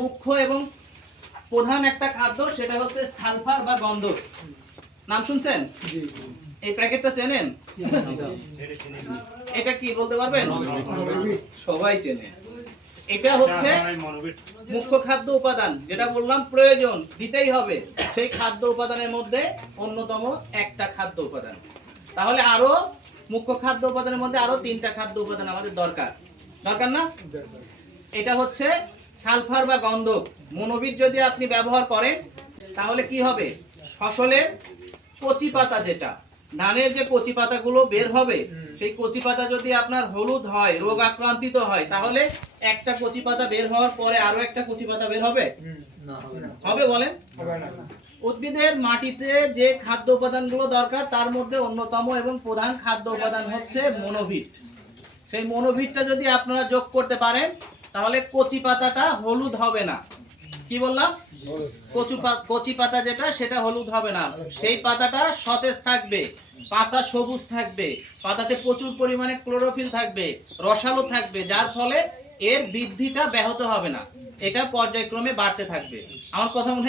মুখ্য এবং প্রধান একটা খাদ্য সেটা হচ্ছে সালফার বা গন্ধক নাম শুনছেন? এই প্যাকেটটা চেনেন? এটা কি বলতে পারবেন? সবাই চেনে। এটা হচ্ছে মুখ্য খাদ্য উপাদান যেটা বললাম প্রয়োজন দিতেই হবে। সেই খাদ্য উপাদানের মধ্যে অন্যতম একটা খাদ্য উপাদান। তাহলে আরও মুখ্য খাদ্য উপাদানের মধ্যে আরও তিনটা খাদ্য উপাদান আমাদের দরকার। দরকার না? এটা হচ্ছে সালফার বা গন্ধক মনোবিদ যদি আপনি ব্যবহার করেন তাহলে কি হবে? ফসলের কচি পাতা যেটা ধানের যে কচি পাতাগুলো বের হবে সেই কচি পাতা যদি আপনার হলুদ হয় রোগ আক্রান্তিত হয় তাহলে একটা কচি পাতা বের হওয়ার পরে আরও একটা কচি পাতা বের হবে? হবে বলেন? উদ্ভিদের মাটিতে যে খাদ্য উপাদানগুলো দরকার তার মধ্যে অন্যতম এবং প্রধান খাদ্য উপাদান হচ্ছে মনোভিট সেই মনোভিটটা যদি আপনারা যোগ করতে পারেন তাহলে কচি পাতাটা হলুদ হবে না। কি বললাম? কচু কচি পাতা যেটা, সেটা হলুদ হবে না। সেই পাতাটা সতেজ থাকবে, পাতা সবুজ থাকবে, পাতাতে প্রচুর পরিমাণে ক্লোরোফিল থাকবে, রসালো থাকবে, যার ফলে এর বৃদ্ধিটা ব্যাহত হবে না। এটা পর্যায়ক্রমে বাড়তে থাকবে। আমার কথা মনে